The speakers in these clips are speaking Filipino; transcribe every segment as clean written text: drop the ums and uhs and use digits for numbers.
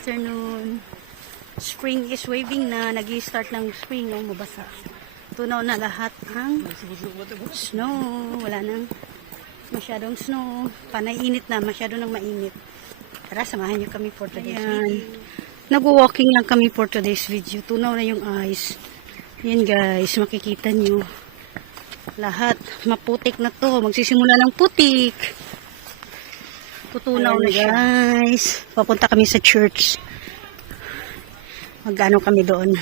afternoon. Spring is waving na. Nag-i-start ng spring. No? Mabasa. Tunaw na lahat ang snow. Wala nang masyadong snow. Panay-init na. Masyado nang mainit. Tara, samahan nyo kami for today's video. Nag-walking lang kami for today's video. Tunaw na yung ice. Yan guys. Makikita nyo. Lahat. Maputik na to. Magsisimula ng putik. Tutunaw na guys. Papunta kami sa church. Mag-ano kami doon.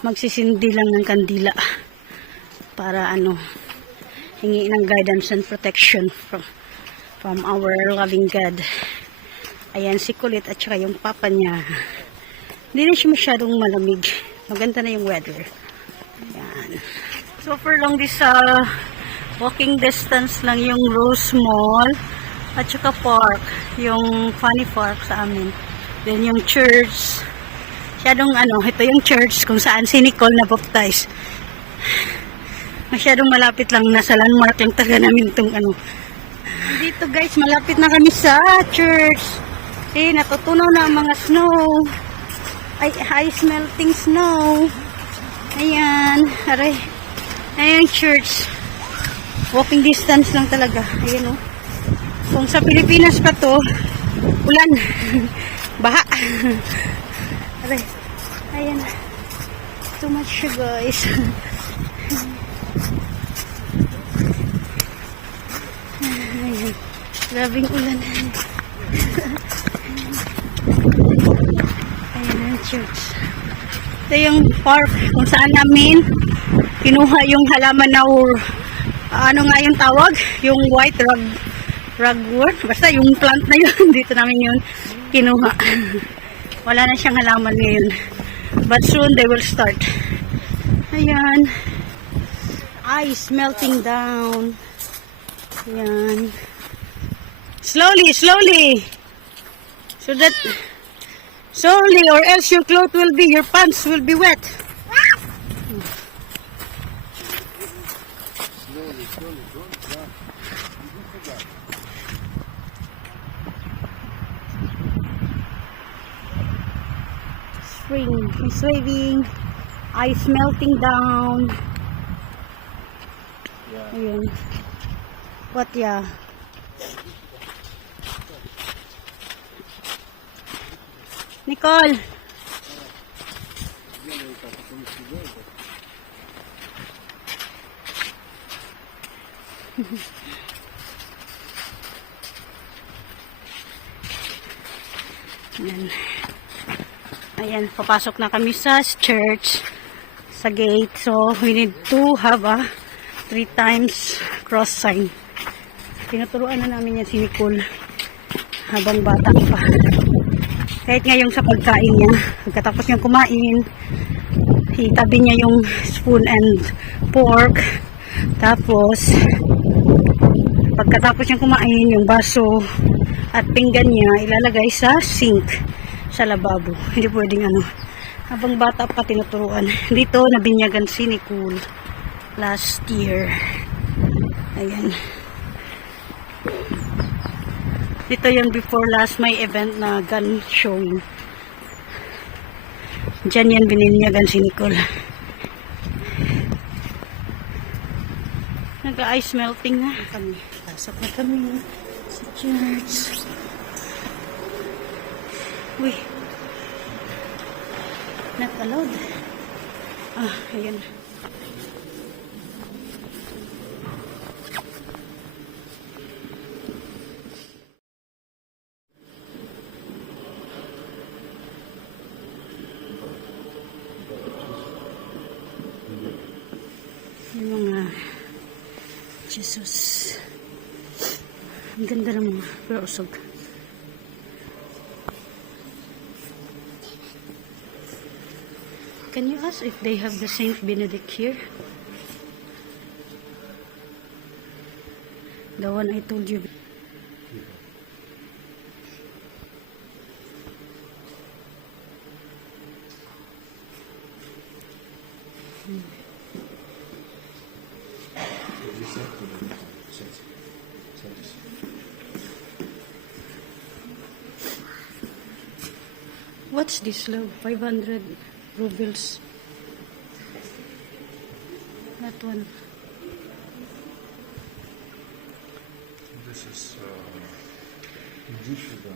Magsisindi lang ng kandila. Para hingi ng guidance and protection from our loving God. Ayan si Kulit at saka yung papa niya. Hindi na siya masyadong malamig. Maganda na yung weather. Ayan. So for long this walking distance lang yung Rose Mall. At saka park, yung funny park sa amin. Then yung church. Masyadong ito yung church kung saan si Nicole na baptize. Masyadong malapit lang, nasa landmark lang talaga namin itong Dito guys, malapit na kami sa church. Eh, natutunaw na ang mga snow. Ay, ice melting snow. Ayan, aray. Ayan church. Walking distance lang talaga. Ayan Kung sa Pilipinas pa to, ulan, baha. Aray, ayan. Too much siya guys. Ayan, grabing ulan. Ayan ang church. Ito yung park kung saan namin kinuha yung halaman na nga yung tawag? Yung white ragwort. Basta yung plant na yun. Dito namin yun kinuha. Wala na siyang halaman ngayon. But soon they will start. Ayan. Ice melting down. Ayan. Slowly, slowly. So that slowly or else your pants will be wet. Slowly, slowly. Don't jump. Spring is waving, ice melting down. Yeah. Ayan. What yeah? Nicole. Ayan. Ayan, papasok na kami sa church, sa gate. So, we need to have a 3 times cross sign. Tinuturuan na namin yan si Nicole habang bata pa. Kahit ngayong sa pagkain niya, pagkatapos niyang kumain, itabi niya yung spoon and fork. Tapos, pagkatapos niyang kumain, yung baso at pinggan niya ilalagay sa sink. Sa lababo. Hindi pwedeng habang bata pa tinuturuan. Dito nabinyagan si Nicole last year. Ayan. Dito yung before last may event na gun showing. Diyan yan bininyagan si Nicole. Nag-ice melting na kami. Pasok na kami sa church. Uy. Not allowed. Ayan. Yung mga Jesus. Ang ganda ng mga pero usog. Can you ask if they have the Saint Benedict here? The one I told you. What's this, love? 500 rubles. That one. This is иди сюда.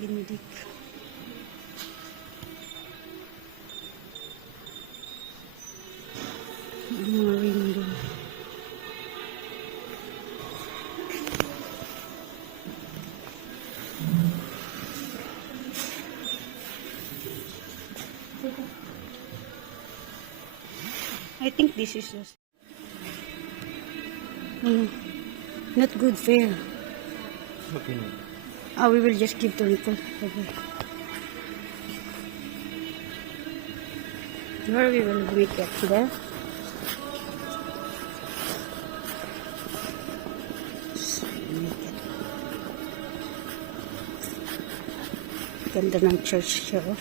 Benedict. Ang mga window. I think this is just not good fare. Okay. We will just give to Nicole. Okay. Where we will meet at there? Ganda ng church siya. Oh.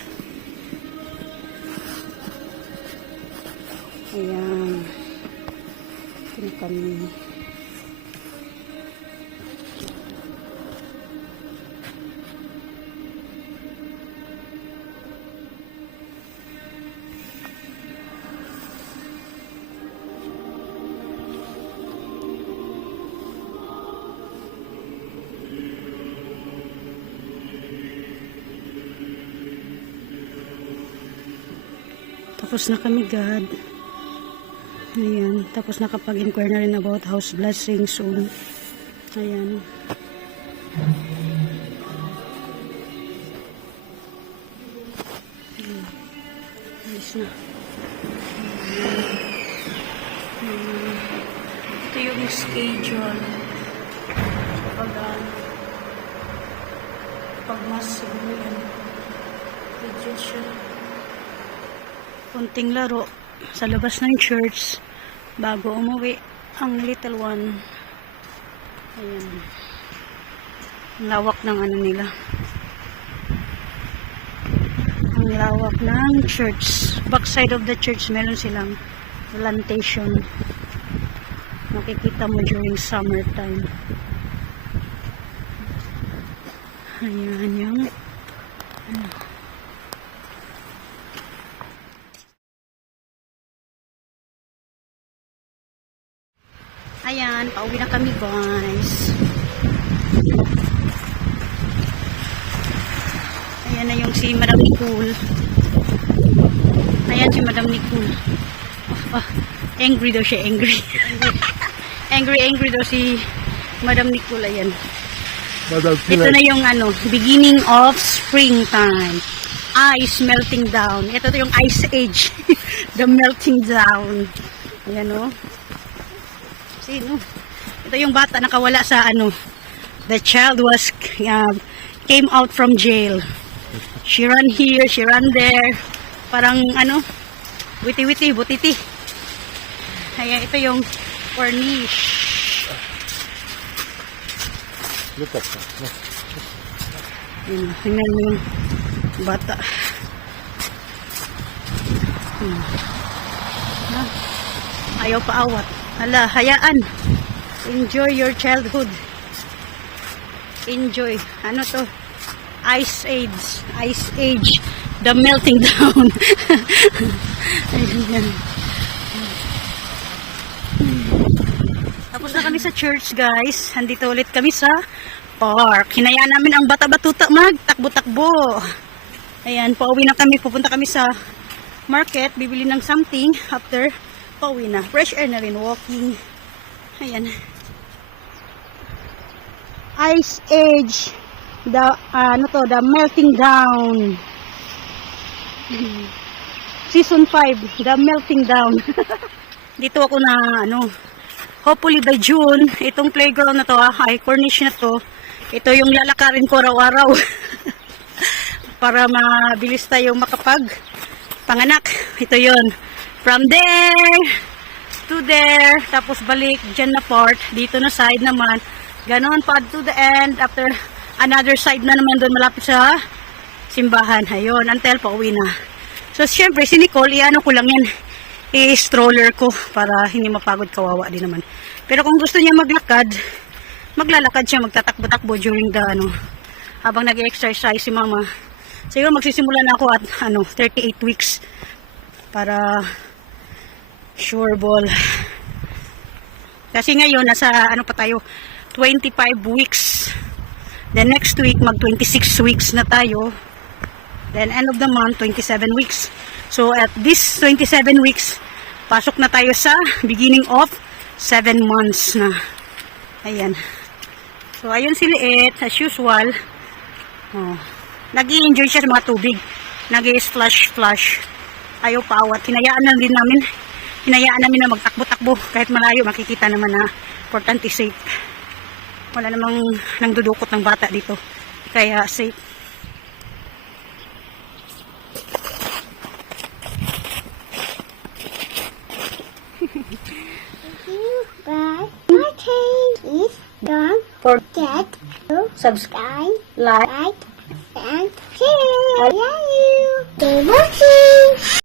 Ayan. Ito na kami. Tapos na kami, God. Ayan. Tapos nakapag-inquire na rin about house blessing soon. Ayan. Ayan. Na. Ito yung schedule. Pag mas siguro yan. Legit siya. Kunting laro sa labas ng church bago umuwi ang little one. Ayan. Ang lawak ng ano nila. Ang lawak ng church. Backside of the church meron silang plantation. Makikita mo during summertime. Ayan yung ano. Ayan, pauwi na kami, guys. Ayan na yung si Madam Nicole. Ayan si Madam Nicole. Angry daw siya, angry. angry daw si Madam Nicole. Ayan. Ito na yung ano, beginning of springtime. Ice melting down. Ito yung ice age. The melting down. Ayan, o. Sino? Ito yung bata nakawala sa ano. The child was came out from jail. She ran here, she ran there. Parang ano, witi-witi, butiti. Kaya ito yung corniche. Look at that. Look. Tingnan mo yung bata. Ayaw paawat. Hala, hayaan. Enjoy your childhood. Enjoy. Ano to? Ice age. Ice age. The melting down. Ayan. Tapos na kami sa church, guys. Andito ulit kami sa park. Hinayaan namin ang bata-batuta magtakbo-takbo. Ayan, pauwi na kami. Pupunta kami sa market. Bibili ng something. After, pauwi na. Fresh air na rin. Walking. Ayan. Ice age. The, the melting down. Season 5. The melting down. Dito ako na, hopefully by June, itong playground na to, ay corniche na to, ito yung lalakarin ko araw-araw. Para mabilis tayo makapag panganak. Ito yon. From there to there, tapos balik dyan na part, dito na side naman, ganon pa to the end, after another side na naman doon malapit sa simbahan. Ayun, until pauwi na. So syempre si Nicole, iano ko lang yan, i-stroller ko para hindi mapagod, kawawa din naman. Pero kung gusto niya maglakad, maglalakad siya, magtatakbo-takbo during the, habang nag-exercise si mama. Siguro magsisimula na ako at, 38 weeks para sure ball. Kasi ngayon, nasa, pa tayo, 25 weeks. Then next week, mag 26 weeks na tayo. Then end of the month, 27 weeks. So at this 27 weeks, pasok na tayo sa beginning of 7 months na. Ayan. So ayun si Liit, as usual. Oh. Nag-i-enjoy siya sa mga tubig. Nag-i-splash-splash. Ayaw paawat. Hinayaan namin na magtakbo-takbo. Kahit malayo, makikita naman na importante safe. Wala namang nangdudukot ng bata dito. Kaya safe. But my change is don't forget to subscribe, like, and share. I love you. Stay watching.